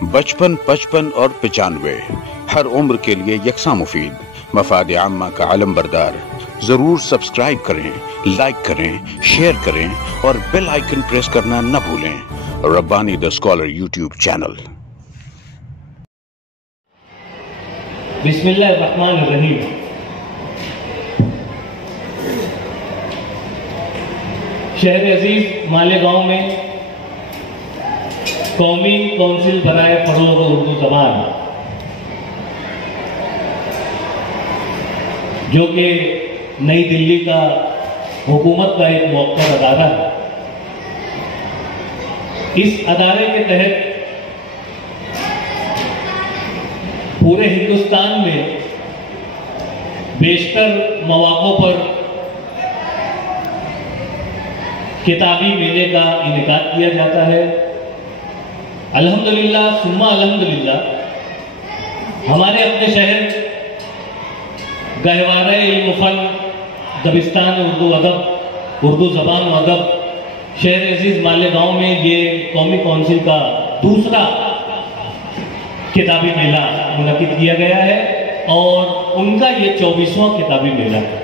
55 55 اور 95 ہر عمر کے لیے یکساں مفید، مفاد عامہ کا علم بردار۔ ضرور سبسکرائب کریں، لائک کریں، شیئر کریں اور بیل آئیکن پریس کرنا نہ بھولیں۔ ربانی دا اسکالر یوٹیوب چینل۔ بسم اللہ الرحمن الرحیم۔ شہر عزیز مالیگاؤں میں قومی کونسل برائے فروغ اردو زبان، جو کہ نئی دلی کا حکومت کا ایک موقر ادارہ ہے، اس ادارے کے تحت پورے ہندوستان میں بیشتر مواقع پر کتابی میلے کا انعقاد کیا جاتا ہے۔ الحمدللہ ثم الحمدللہ ہمارے اپنے شہر گہوارہ علم و فن، دبستان اردو ادب، اردو زبان و ادب، شہر عزیز مالیگاؤں میں یہ قومی کونسل کا دوسرا کتابی میلہ منعقد کیا گیا ہے اور ان کا یہ 24واں کتابی میلہ ہے۔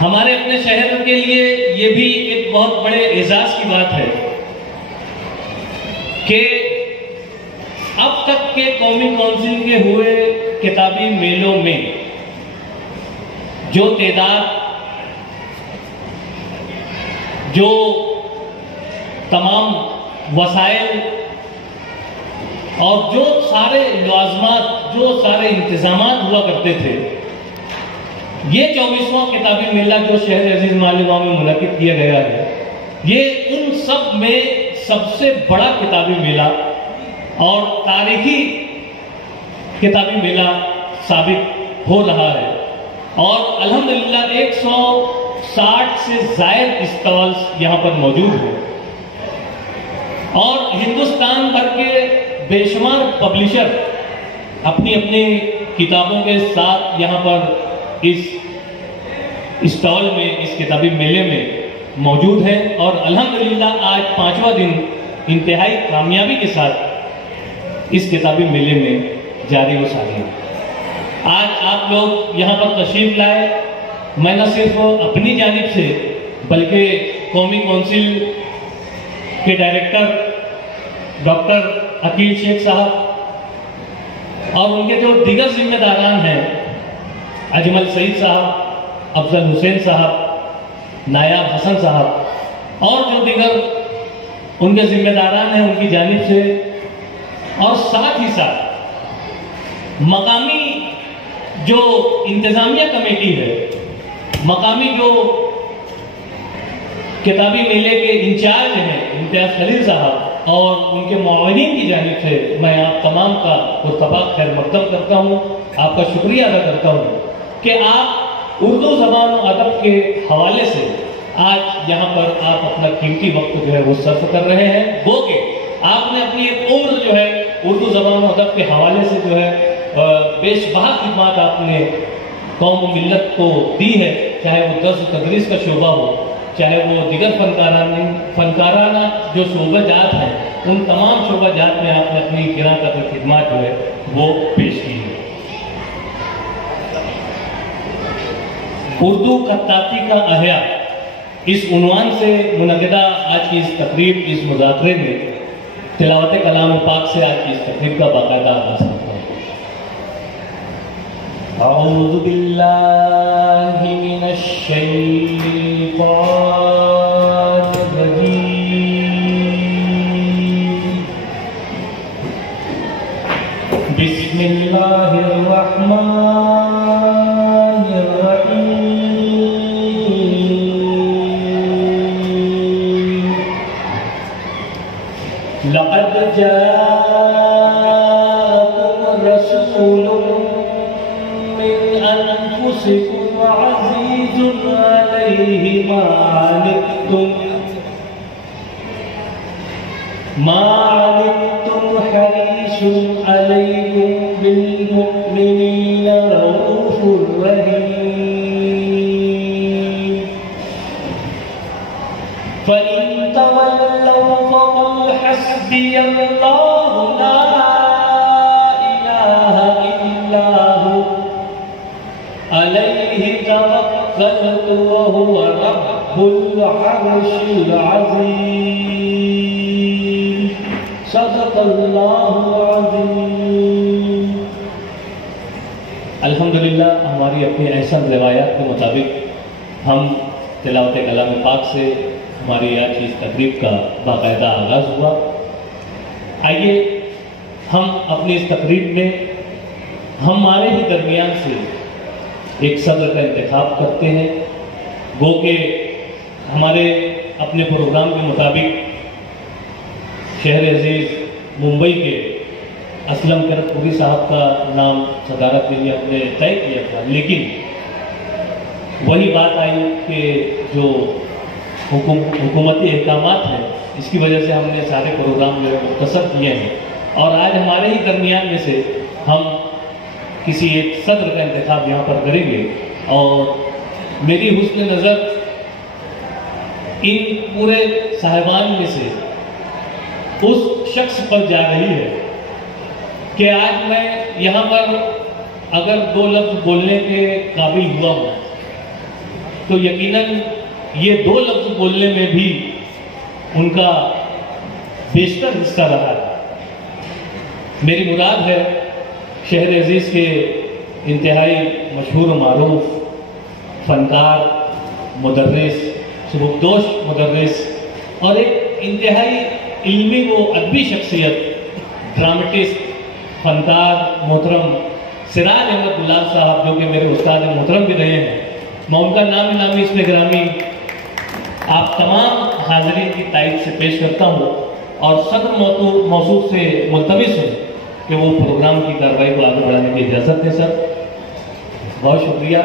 ہمارے اپنے شہر کے لیے یہ بھی ایک بہت بڑے اعزاز کی بات ہے کہ اب تک کے قومی کونسل کے ہوئے کتابی میلوں میں جو تعداد، جو تمام وسائل اور جو سارے لوازمات، جو سارے انتظامات ہوا کرتے تھے، یہ 24واں کتابی میلہ جو شہر عزیز مالیگاؤں میں منعقد کیا گیا ہے، یہ ان سب میں سب سے بڑا کتابی میلہ اور تاریخی کتابی میلہ ثابت ہو رہا ہے، اور الحمدللہ 160 سے زائد اسٹالز یہاں پر موجود ہیں، اور ہندوستان بھر کے بے شمار پبلشر اپنی اپنی کتابوں کے ساتھ یہاں پر اس اسٹال میں، اس کتابی میلے میں موجود ہیں، اور الحمدللہ آج 5واں دن انتہائی کامیابی کے ساتھ اس کتابی میلے میں جاری و ساری ہے۔ آج آپ لوگ یہاں پر تشریف لائے، میں نہ صرف اپنی جانب سے بلکہ قومی کونسل کے ڈائریکٹر ڈاکٹر عقیل شیخ صاحب اور ان کے جو دیگر ذمہ داران ہیں، اجمل سعید صاحب، افضل حسین صاحب، نایاب حسن صاحب اور جو دیگر ان کے ذمہ داران ہیں، ان کی جانب سے، اور ساتھ ہی ساتھ مقامی جو انتظامیہ کمیٹی ہے، مقامی جو کتابی میلے کے انچارج ہیں امتیاز خلیل صاحب اور ان کے معاونین کی جانب سے میں آپ تمام کا مرتبہ خیر مقدم کرتا ہوں، آپ کا شکریہ ادا کرتا ہوں کہ آپ اردو زبان و ادب کے حوالے سے آج یہاں پر آپ اپنا قیمتی وقت جو ہے وہ صرف کر رہے ہیں، وہ کہ آپ نے اپنی ایک عمر جو ہے اردو زبان و ادب کے حوالے سے جو ہے بیش بہا خدمات آپ نے قوم و ملت کو دی ہے، چاہے وہ درس و تدریس کا شعبہ ہو، چاہے وہ دیگر فنکارانہ جو شعبہ جات ہیں، ان تمام شعبہ جات میں آپ نے اپنی گراں قدر خدمات جو ہے وہ پیش کی ہے۔ اردو خطاطی کا احیاء اس عنوان سے منعقدہ آج کی اس تقریب، اس مذاکرے میں تلاوت کلام پاک سے آج کی اس تقریب کا باقاعدہ آغاز کرتا ہوں۔ اعوذ باللہ من الشیطان الرجیم، بسم اللہ الرحمن الرحیم، لقد جاءكم رسول من أنفسكم عزيز عليه ما عنتم حريص عليكم بالمؤمنين رؤوف رحيم، فإن تولوا فقل حسبي الله لا إله إلا هو عليه توكلت وهو رب العرش العظيم صدق الله العظيم. الحمدللہ ہماری اپنی احسن روایات کے مطابق ہم تلاوت کلام پاک سے ہماری آج کی اس تقریب کا باقاعدہ آغاز ہوا. آئیے ہم اپنی اس تقریب میں ہمارے ہی درمیان سے ایک صدر کا انتخاب کرتے ہیں. گو کہ ہمارے اپنے پروگرام کے مطابق شہر عزیز ممبئی کے اسلم کرت پوری صاحب کا نام صدارت کے لیے اپنے طے کیا تھا، لیکن وہی بات آئی کہ جو حکومتی احکامات ہیں اس کی وجہ سے ہم نے سارے پروگرام جو ہے مختصر کیے ہیں، اور آج ہمارے ہی درمیان میں سے ہم کسی ایک صدر کا انتخاب یہاں پر کریں گے. اور میری حسن نظر ان پورے صاحبان میں سے اس شخص پر جا رہی ہے کہ آج میں یہاں پر اگر 2 لفظ بولنے کے قابل ہوا ہوں تو یقیناً یہ 2 لفظ بولنے میں بھی ان کا بیشتر حصہ رہا ہے. میری مراد ہے شہر عزیز کے انتہائی مشہور و معروف فنکار، مدرس، سبکدوش مدرس اور ایک انتہائی علمی و ادبی شخصیت، ڈرامٹسٹ، فنکار محترم سراج احمد گلاب صاحب، جو کہ میرے استاد محترم بھی رہے ہیں. میں ان کا نامی اس میں گرامی آپ تمام حاضرین کی تائید سے پیش کرتا ہوں اور صدر موصوف سے ملتمس ہوں کہ وہ پروگرام کی کارروائی کو آگے بڑھانے کی اجازت دیں. سر بہت شکریہ.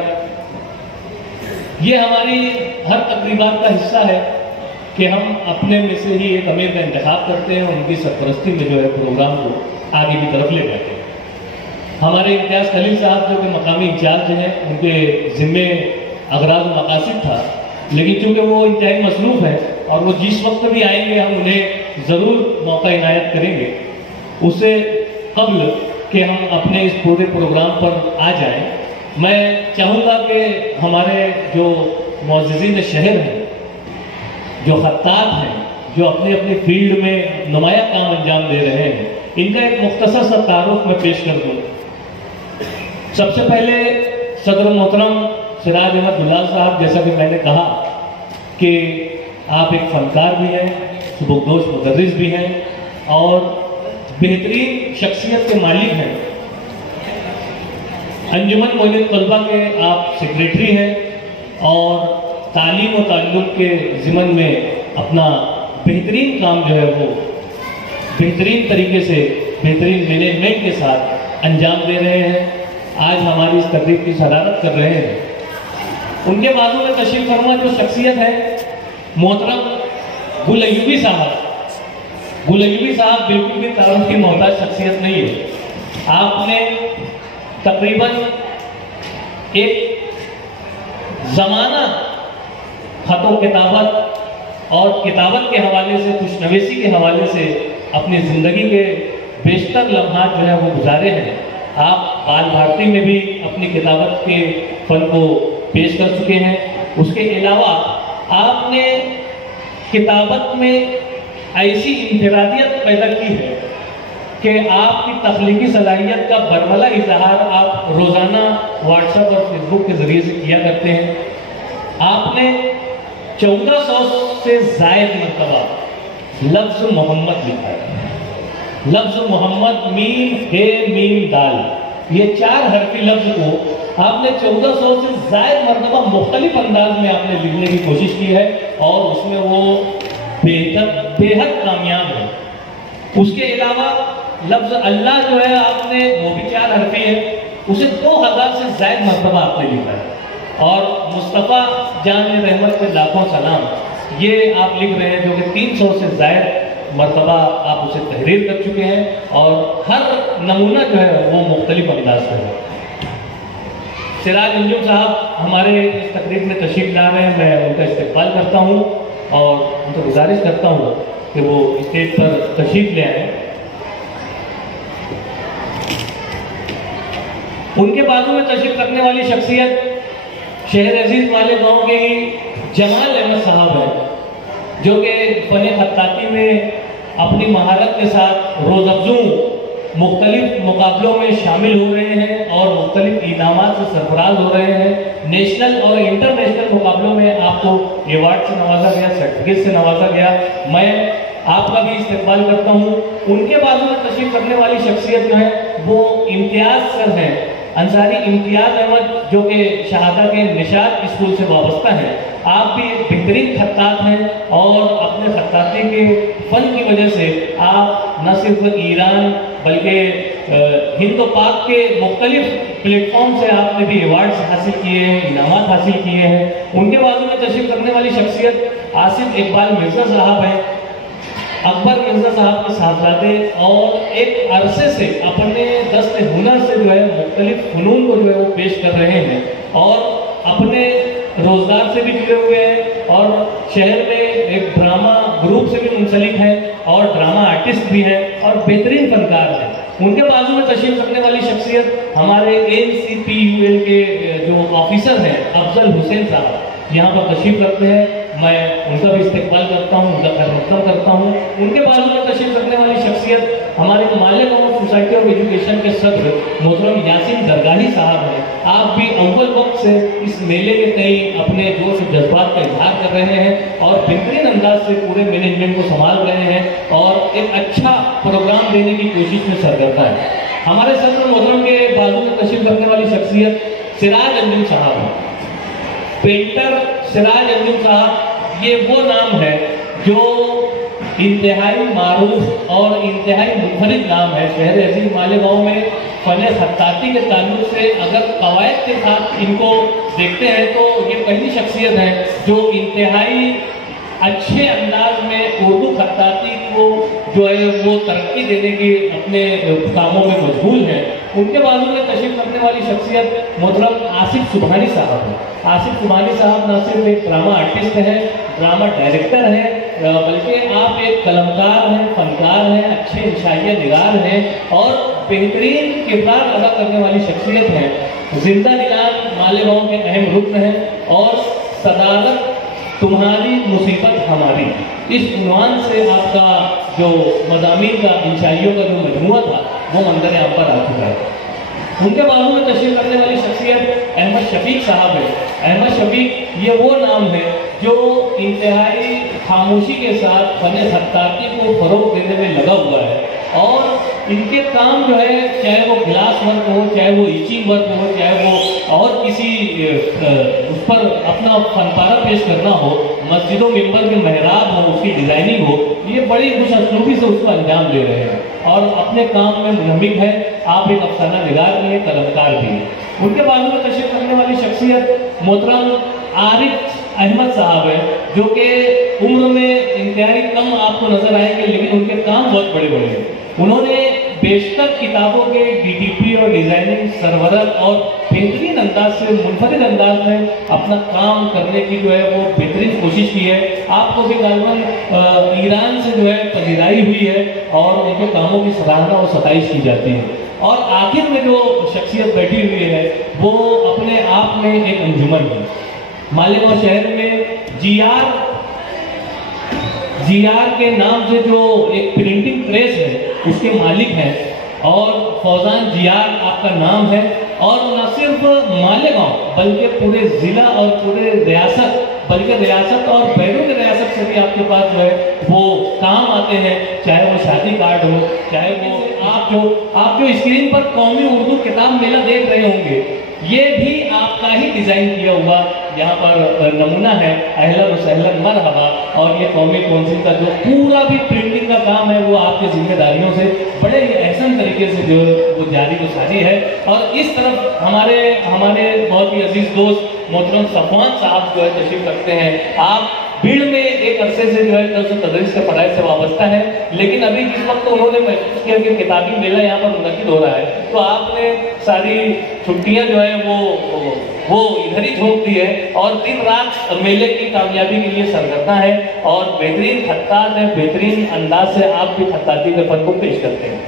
یہ ہماری ہر تقریبات کا حصہ ہے کہ ہم اپنے میں سے ہی ایک امیر کا انتخاب کرتے ہیں اور ان کی سرپرستی میں جو ہے پروگرام کو آگے کی طرف لے جاتے ہیں. ہمارے امتیاز خلیل صاحب جو کہ مقامی انچارج ہیں، ان کے ذمے اغراض و مقاصد تھا، لیکن چونکہ وہ انتہائی مصروف ہیں اور وہ جس وقت بھی آئیں گے ہم انہیں ضرور موقع عنایت کریں گے. اس سے قبل کہ ہم اپنے اس پورے پروگرام پر آ جائیں، میں چاہوں گا کہ ہمارے جو معززین شہر ہیں، جو خطاط ہیں، جو اپنے اپنے فیلڈ میں نمایاں کام انجام دے رہے ہیں، ان کا ایک مختصر سا تعارف میں پیش کر دوں. سب سے پہلے صدر محترم سراج احمد گلاب صاحب، جیسا کہ میں نے کہا کہ آپ ایک فنکار بھی ہیں، سبکدوش مدرس بھی ہیں اور بہترین شخصیت کے مالک ہیں. انجمن مولد طلبہ کے آپ سیکریٹری ہیں اور تعلیم و تعلق کے ضمن میں اپنا بہترین کام جو ہے وہ بہترین طریقے سے بہترین مینجمنٹ کے ساتھ انجام دے رہے ہیں. آج ہماری اس تقریب کی صدارت کر رہے ہیں. ان کے بازو میں تشریف فرما جو شخصیت ہے محترم گل ایوبی صاحب. گل ایوبی صاحب بالکل بھی تعارف کی محتاج شخصیت نہیں ہے. آپ نے تقریباً ایک زمانہ خط و کتابت اور کتابت کے حوالے سے، خوشنویسی کے حوالے سے اپنی زندگی کے بیشتر لمحات جو ہے وہ گزارے ہیں. آپ بال بھارتی میں بھی اپنی کتابت کے فن کو پیش کر چکے ہیں. اس کے علاوہ آپ نے کتابت میں ایسی انفرادیت پیدا کی ہے کہ آپ کی تخلیقی صلاحیت کا برملا اظہار آپ روزانہ واٹس ایپ اور فیس بک کے ذریعے سے کیا کرتے ہیں. آپ نے 1400 سے زائد مرتبہ لفظ محمد لکھا ہے. لفظ محمد میم ہے میم دال، یہ 4 حرفی لفظ کو آپ نے 1400 سے زائد مرتبہ مختلف انداز میں آپ نے لکھنے کی کوشش کی ہے اور اس میں وہ بے حد کامیاب ہے. اس کے علاوہ لفظ اللہ جو ہے آپ نے وہ بھی 4 حرفی ہے، اسے 2000 سے زائد مرتبہ آپ نے لکھا ہے. اور مصطفیٰ جان رحمت کے لاکھوں سلام یہ آپ لکھ رہے ہیں جو کہ 300 سے زائد مرتبہ آپ اسے تحریر کر چکے ہیں اور ہر نمونہ جو ہے وہ مختلف انداز کا ہے. سراج انجم صاحب ہمارے اس تقریب میں تشریف لا رہے ہیں. میں ان کا استقبال کرتا ہوں اور ان سے گزارش کرتا ہوں کہ وہ اسٹیج پر تشریف لے آئے. ان کے بازو میں تشریف رکھنے والی شخصیت شہر عزیز مالیگاؤں کے جمال احمد صاحب ہیں، جو کہ فن خطاطی میں اپنی مہارت کے ساتھ روز افزوں مختلف مقابلوں میں شامل ہو رہے ہیں اور مختلف انعامات سے سرفراز ہو رہے ہیں. نیشنل اور انٹرنیشنل مقابلوں میں آپ کو ایوارڈ سے نوازا گیا، سرٹیفکیٹ سے نوازا گیا. میں آپ کا بھی استقبال کرتا ہوں. ان کے بازو میں تشریف رکھنے والی شخصیت جو ہے وہ امتیاز سر ہیں، انصاری امتیاز احمد، جو کہ شہادہ کے نشاط اسکول سے وابستہ ہیں. آپ بھی ایک بہترین خطاط ہیں اور اپنے خطاطی کے فن کی وجہ سے آپ نہ صرف ایران بلکہ ہند و پاک کے مختلف پلیٹ فارم سے آپ نے بھی ایوارڈز حاصل کیے ہیں، انعامات حاصل کیے ہیں. ان کے بازو میں تشریف رکھنے والی شخصیت آصف اقبال مرزا صاحب ہیں، اکبر مرزا صاحب کے صاحبزادے، اور ایک عرصے سے اپنے دست ہنر سے جو ہے مختلف فنون کو جو ہے وہ پیش کر رہے ہیں اور اپنے روزگار سے بھی جڑے ہوئے ہیں اور شہر میں ایک ڈرامہ گروپ سے بھی منسلک ہیں اور ڈرامہ آرٹسٹ بھی ہیں اور بہترین فنکار ہیں. ان کے بازو میں تشریف رکھنے والی شخصیت ہمارے NCPUL کے جو آفیسر ہیں افضل حسین صاحب یہاں پر تشریف رکھتے ہیں. میں ان کا بھی استقبال کرتا ہوں، ان کا خیر مقدم کرتا ہوں. ان کے بازو میں تشریف رکھنے والی شخصیت ہمارے مالیگاؤں سوسائٹی آف ایجوکیشن کے صدر محترم یاسین درگاہی صاحب ہیں. آپ بھی اول وقت سے اس میلے کے تئیں اپنے جوش و جذبات کا اظہار کر رہے ہیں اور بہترین انداز سے پورے مینجمنٹ کو سنبھال رہے ہیں اور ایک اچھا پروگرام دینے کی کوشش میں سرگردہ ہے. ہمارے صدر محترم کے بازو میں تشریف رکھنے والی شخصیت سراج انجم صاحب ہیں. پینٹر سراج انجم صاحب یہ وہ نام ہے جو انتہائی معروف اور انتہائی منفرد نام ہے شہر عزیز مالیگاؤں میں. فن خطاطی کے تعلق سے اگر قواعد کے ساتھ ان کو دیکھتے ہیں تو یہ پہلی شخصیت ہے جو انتہائی اچھے انداز میں اردو خطاطی کو جو ہے وہ ترقی دینے کی اپنے کاموں میں مشغول ہیں. ان کے بازو میں تشریف رکھنے والی شخصیت محترم آصف سبحانی صاحب ہیں. آصف سبحانی صاحب نہ صرف ایک ڈرامہ آرٹسٹ ہیں، ڈرامہ ڈائریکٹر ہیں، بلکہ آپ ایک قلمکار ہیں، فنکار ہیں، اچھے انشائیہ نگار ہیں اور بہترین کردار ادا کرنے والی شخصیت ہیں. زندہ نگار مالیگاؤں کے اہم رکن ہیں اور صدارت تمہاری مصیبت ہماری اس عنوان سے آپ کا جو مضامین کا انشائیوں کا جو مجموعہ تھا وہ منظر عام پر آ چکا ہے. ان کے بازو میں تشریف کرنے والی شخصیت احمد شفیق صاحب ہے. احمد شفیق یہ وہ نام ہے جو انتہائی خاموشی کے ساتھ فن خطاطی کو فروغ دینے میں لگا ہوا ہے اور ان کے کام جو ہے چاہے وہ گلاس ورک ہو، چاہے وہ ایچنگ ورک ہو، چاہے وہ اور کسی اس پر اپنا فن پارہ پیش کرنا ہو، مسجد و منبر کے محراب ہو، اس کی ڈیزائننگ ہو، یہ بڑی خوش اسلوبی سے اس کو انجام دے رہے ہیں اور اپنے کام میں منہمک ہے. آپ ایک افسانہ نگار بھی ہیں، قلمکار بھی ہیں. ان کے بازو میں تشریف رکھنے والی شخصیت محترم عارف احمد صاحب ہیں جو کہ عمر میں انتہائی کم آپ کو نظر آئیں گے لیکن ان کے کام بہت بڑے بڑے ہیں. انہوں نے بیشتر کتابوں کے DTP اور ڈیزائننگ سرورت اور بہترین انداز سے منفرد انداز میں اپنا کام کرنے کی جو ہے وہ بہترین کوشش کی ہے. آپ کو بھی غالباً ایران سے جو ہے پذیرائی ہوئی ہے اور ان کے کاموں کی سراہنا اور ستائش کی جاتی ہے. اور آخر میں جو شخصیت بیٹھی ہوئی ہے وہ اپنے آپ میں ایک انجمن ہے. مالیگاؤں شہر میں جی آر کے نام سے جو ایک پرنٹنگ پریس ہے اس کے مالک ہیں اور فوزان جی آر آپ کا نام ہے اور نہ صرف مالیگاؤں بلکہ پورے ضلع اور پورے ریاست بلکہ ریاست اور بیرون ریاست سے بھی آپ کے پاس جو ہے وہ کام آتے ہیں، چاہے وہ شادی کارڈ ہو، چاہے وہ آپ جو اسکرین پر قومی اردو کتاب میلہ دیکھ رہے ہوں گے یہ بھی آپ کا ہی ڈیزائن کیا ہوا یہاں پر نمونہ ہے. اہلا و سہلا مرحبا. اور یہ قومی کونسل کا جو پورا بھی پرنٹنگ کا کام ہے وہ آپ کے ذمہ داریوں سے بڑے ہی احسن طریقے سے جو وہ جاری و ساری ہے. اور اس طرف ہمارے بہت ہی عزیز دوست محترم صفوان صاحب جو ہے تشریف رکھتے ہیں. آپ بھیڑ میں ایک عرصے سے جو ہے درس و تدریس کے پڑھائی سے وابستہ ہے لیکن ابھی جس وقت انہوں نے محسوس کیا کہ کتابی میلہ یہاں پر منعقد ہو رہا ہے تو آپ نے ساری چھٹیاں جو ہے وہ وہ ادھر ہی جھونک دی ہے اور دن رات میلے کی کامیابی کے لیے سرگرداں ہے اور بہترین خطاط ہے، بہترین انداز سے آپ بھی خطاطی کے فن کو پیش کرتے ہیں۔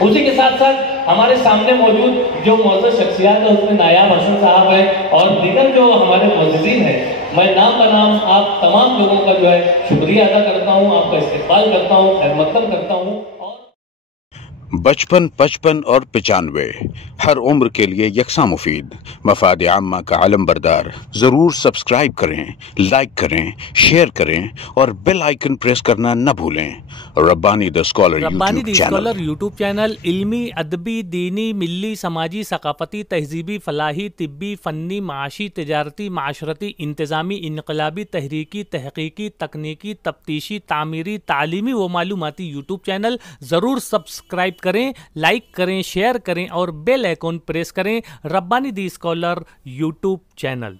اسی کے ساتھ ساتھ ہمارے سامنے موجود جو معزز شخصیات ہیں اس میں نایاب حسن صاحب ہیں اور دیگر جو ہمارے معززین ہیں، میں نام بنام آپ تمام لوگوں کا جو ہے شکریہ ادا کرتا ہوں، آپ کا استقبال کرتا ہوں، خیر مقدم کرتا ہوں۔ بچپن، 55 اور 95 ہر عمر کے لیے یکساں مفید، مفاد عامہ کا علم بردار۔ ضرور سبسکرائب کریں، لائک کریں، شیئر کریں اور بیل آئیکن پریس کرنا نہ بھولیں۔ ربانی دی اسکالر یوٹیوب چینل علمی، ادبی، دینی، ملی، سماجی، ثقافتی، تہذیبی، فلاحی، طبی، فنی، معاشی، تجارتی، معاشرتی، انتظامی، انقلابی، تحریکی، تحقیقی، تکنیکی، تفتیشی، تعمیری، تعلیمی و معلوماتی یوٹیوب چینل۔ ضرور سبسکرائب کریں، لائک کریں، شیئر کریں اور بیل آئیکن پریس کریں۔ ربانی دی اسکالر یوٹیوب چینل۔